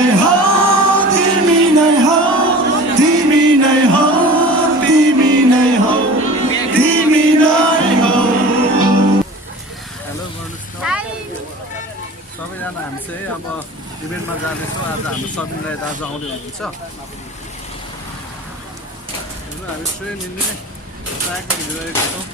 नै हो तिमी नै हो तिमी नै हो तिमी नै हो तिमी नै हो। हेलो गर्नुहोस् त सबैजना हामी चाहिँ अब इभेन्टमा जाँदैछौँ। आज हाम्रो सबिन राई दाजु आउँदै हुनुहुन्छ। हामी ट्रेन हिँड्ने ट्र्याकमा हिँडिरहेको छौँ।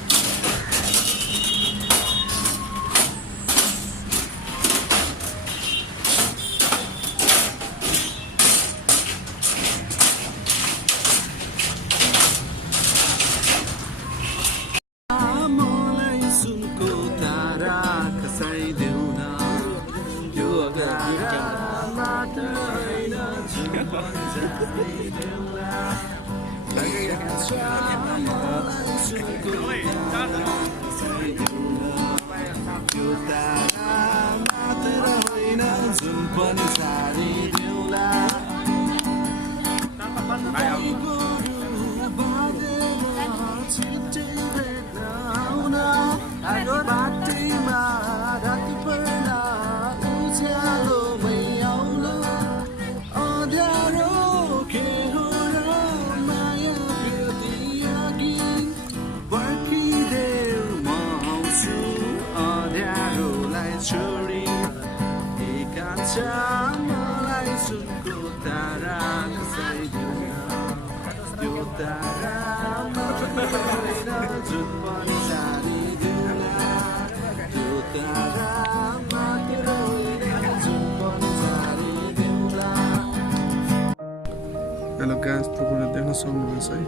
हेलो गाइस, तपाईँले देख्न सक्नुहुन्छ है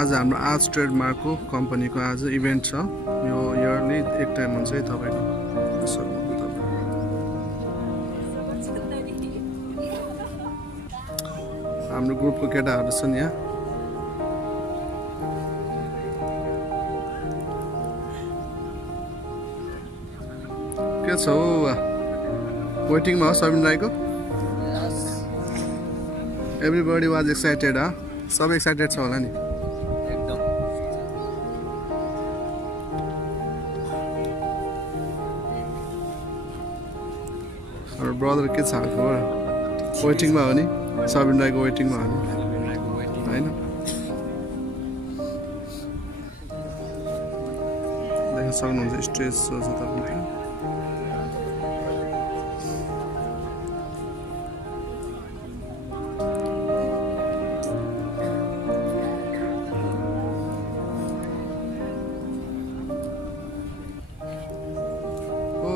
आज हाम्रो आज ट्रेडमार्कको कम्पनीको आज इभेन्ट छ। यो इयरली एक टाइम हुन्छ है तपाईँको। हाम्रो ग्रुपको केटाहरू छन् यहाँ। के छ हौ वेटिङमा हो सबिन राईको? Everybody was excited. Sub excited छ होला नि? एकदम। हाम्रो ब्रदर के छ हालको? वेटिङमा हो नि? सबिन राईको वेटिङमा हो नि? होइन देख्न सक्नुहुन्छ स्टेज सो छ तपाईँको।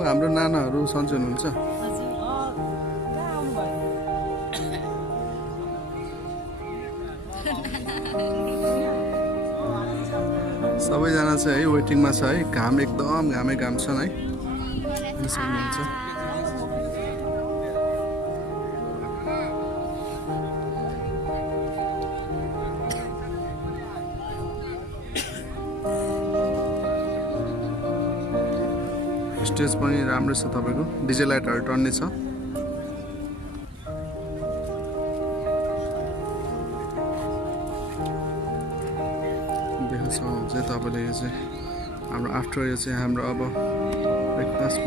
हाम्रो नानाहरू सन्चै हुनुहुन्छ? सबैजना चाहिँ है वेटिङमा छ है। घाम एकदम घामै घाम छन् है। सक्नुहुन्छ स्टेज पनि राम्रो छ तपाईँको। डिजे लाइटहरू टन्ने छ। देख्न सक्नुहुन्छ तपाईँले। यो चाहिँ हाम्रो आफ्टर यो चाहिँ हाम्रो अब ब्रेकफास्ट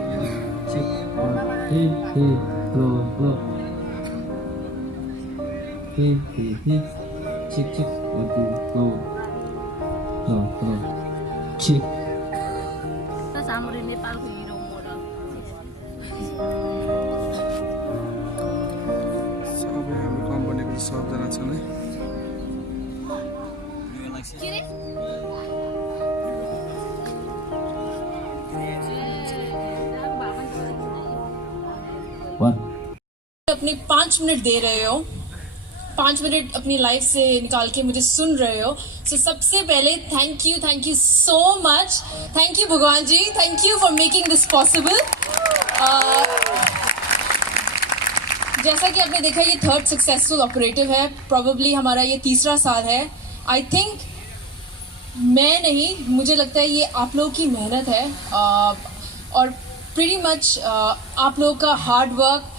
हाम्रो नेपालको हिरो मोडल सबै हाम्रो कम्पनीको सबजना छन् है। अपने 5 मिनट दे रहे हो, 5 मिनट अपनी लाइफ से निकाल के मुझे सुन रहे हो। सो सबसे पहले thank you so much. Thank you भगवान जी, thank you for making this possible. जैसा कि आपने देखा ये 3rd सक्सेसफुल ऑपरेटिव है। प्रोबेबली हमारा ये 3रा साल है। आई थिंक मैं नहीं, मुझे लगता है ये आप लोगों की मेहनत है और प्रीटी मच आप लोगों का हार्ड वर्क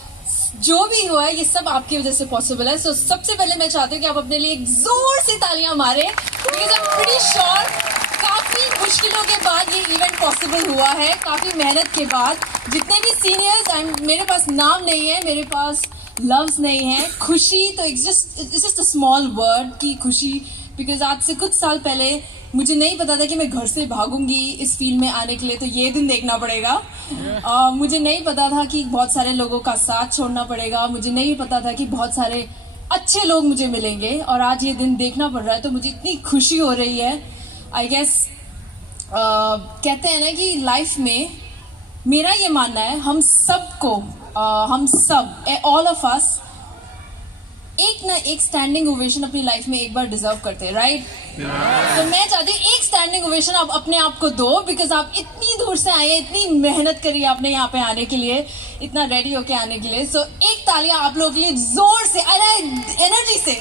जो भी हुआ है ये सब आपकी वजह से पॉसिबल है। सो सबसे पहले मैं चाहती हूँ कि आप अपने लिए एक जोर से तालियां मारें, because I am pretty sure काफी मुश्किलों के बाद ये इवेंट पॉसिबल हुआ है, काफी मेहनत के बाद। जितने भी सीनियर्स, मेरे पास नाम नहीं है, मेरे पास लव्स नहीं है। खुशी तो it's just a small word की खुशी, बिकॉज आज से कुछ साल पहले मुझे नहीं पता था कि मैं घर से भागूंगी इस फील्ड में आने के लिए, तो ये दिन देखना पड़ेगा। मुझे नहीं पता था कि बहुत सारे लोगों का साथ छोड़ना पड़ेगा, मुझे नहीं पता था कि बहुत सारे अच्छे लोग मुझे मिलेंगे, और आज ये दिन देखना पड़ रहा है, तो मुझे इतनी खुशी हो रही है। आई गेस कहते हैं ना कि लाइफ में, मेरा ये मानना है, हम सबको हम सब ऑल ऑफ अस एक ना एक स्टैंडिंग ओवेशन अपनी लाइफ में एक बार डिजर्व करते हैं, राइट? तो मैं चाहती हूँ एक स्टैंडिंग ओवेशन आप अपने आप को दो, बिकॉज आप इतनी दूर से आए, इतनी मेहनत करी आपने यहाँ पे आने के लिए, इतना रेडी होके आने के लिए। सो एक तालियां आप लोगों के लिए जोर से, अरे एनर्जी से।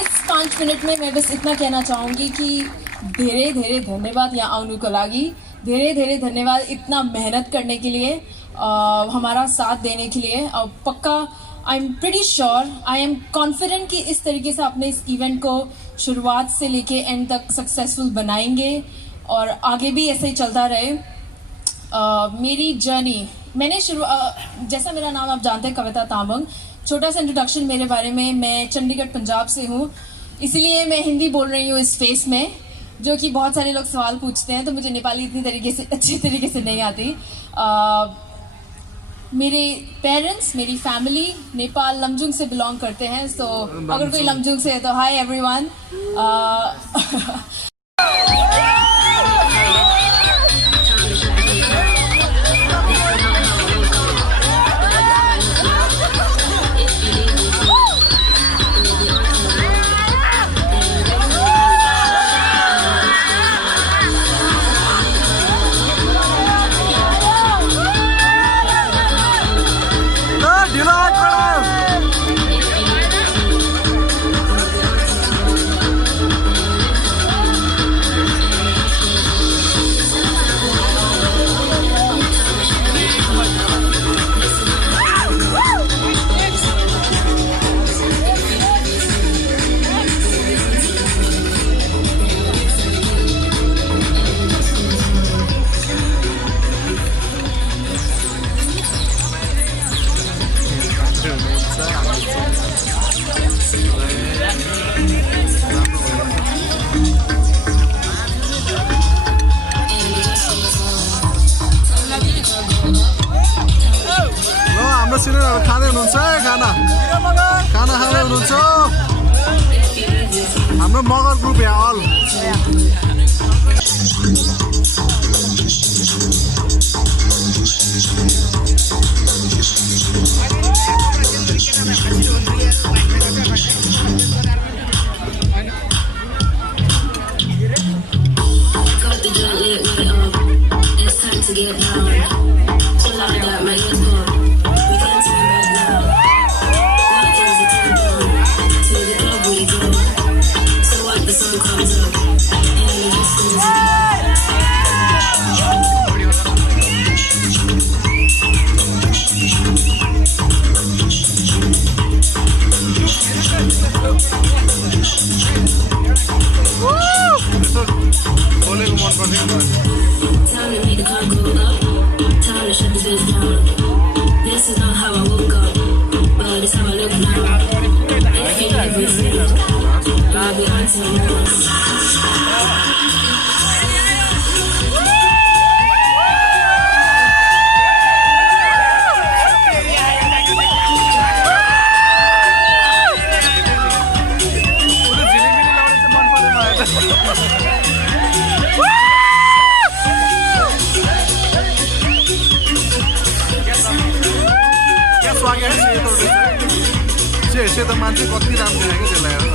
इस 5 मिनट में मैं बस इतना कहना चाहूंगी कि धेरै धेरै धन्यवाद यहाँ आउनुको लागि, धेरै धेरै धन्यवाद इतना मेहनत करने के लिए, हमारा साथ देने के लिए। पक्का I am pretty sure, I am confident कि इस तरीके से अपने इस इवेंट को शुरुआत से लेके एंड तक सक्सेसफुल बनाएंगे और आगे भी ऐसे ही चलता रहे। मेरी जर्नी, मैंने जैसा मेरा नाम आप जानते हैं, कविता तामंग। छोटा सा इंट्रोडक्शन मेरे बारे में, मैं चंडीगढ़ पंजाब से हूँ, इसलिए मैं हिंदी बोल रही हूँ इस फेस में, जो कि बहुत सारे लोग सवाल पूछते हैं, तो मुझे नेपाली इतनी तरीके से अच्छी तरीके से नहीं आती। मेरे पेरेंट्स, मेरी फैमिली नेपाल लमजुंग से बिलोंग करते हैं, सो अगर कोई लमजुंग से है तो हाय एवरीवन। सिनियरहरु खाँदै हुनुहुन्छ खाना खाना खाँदै हुनुहुन्छ हाम्रो मगर ग्रुप यहाँ all. This is not how I woke up, but it's how I look now. I feel everything. I'll be on सेतो मान्छे कति राम्रो देखेको त्यसलाई हेर न।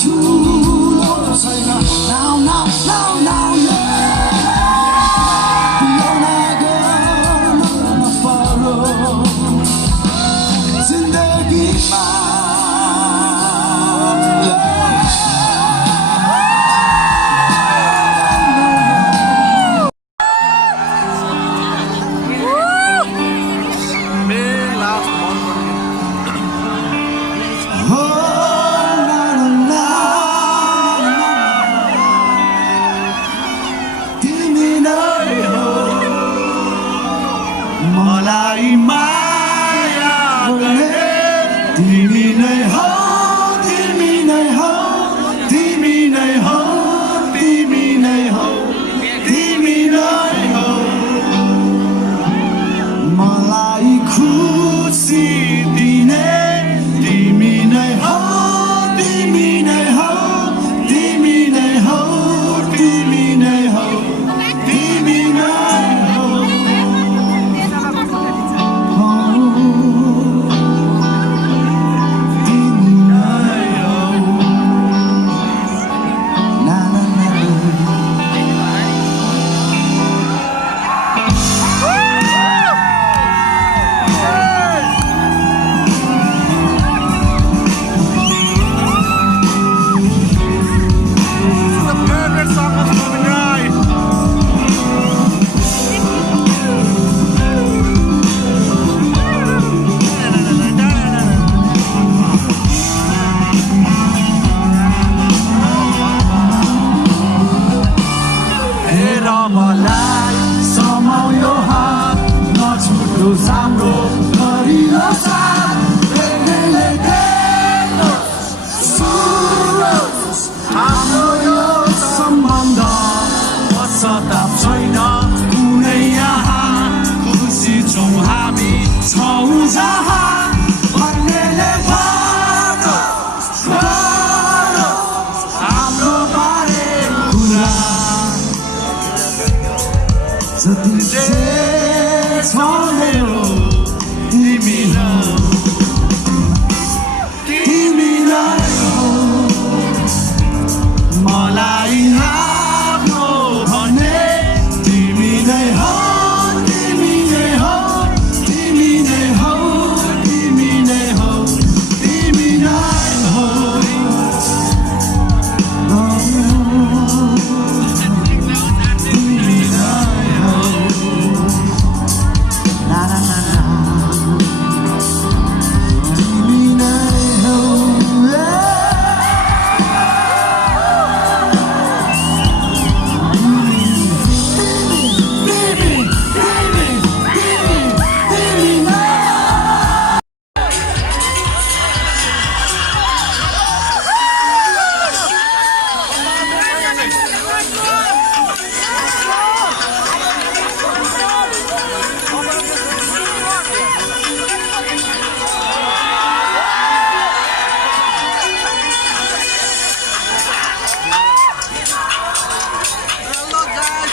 ठुलो छैन now now now now ल्याउन गर्न पर्यो जिन्दगीमा मलाई माया गर्ने तिमी नै हो तिमी नै हो तिमी नै हो तिमी नै हो तिमी नै हो मलाई खुसी दिने तिमी नै हो तिमी नै हो तिमी नै हो तिमी नै हो तिमी नै हो मलाई समाउयो हात नछुटोस् हाम्रो गरियो साथ प्रेमले देख्नुहोस् हाम्रो यो सम्बन्ध पश्चाताप छैन कुनै यहाँ खुसी छौँ हामी छौँ जहाँ भन्नेले भन्नुहोस् हाम्रो बारे कुरा जति जे छ मेरो तिमीलाई हो मलाई आफ्नो भने तिमी नै हो तिमी नै हो तिमी नै हो तिमी नै हो तिमी नै हो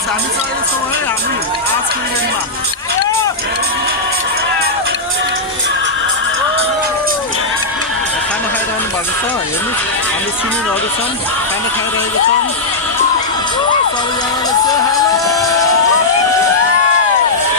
हामी चाहिँ अहिलेसम्म है हामी आजको इभेन्टमा खाना खाइरहनु भएको छ हेर्नुहोस् हाम्रो सिनियरहरू छन् खाना खाइरहेको छन् सबैजना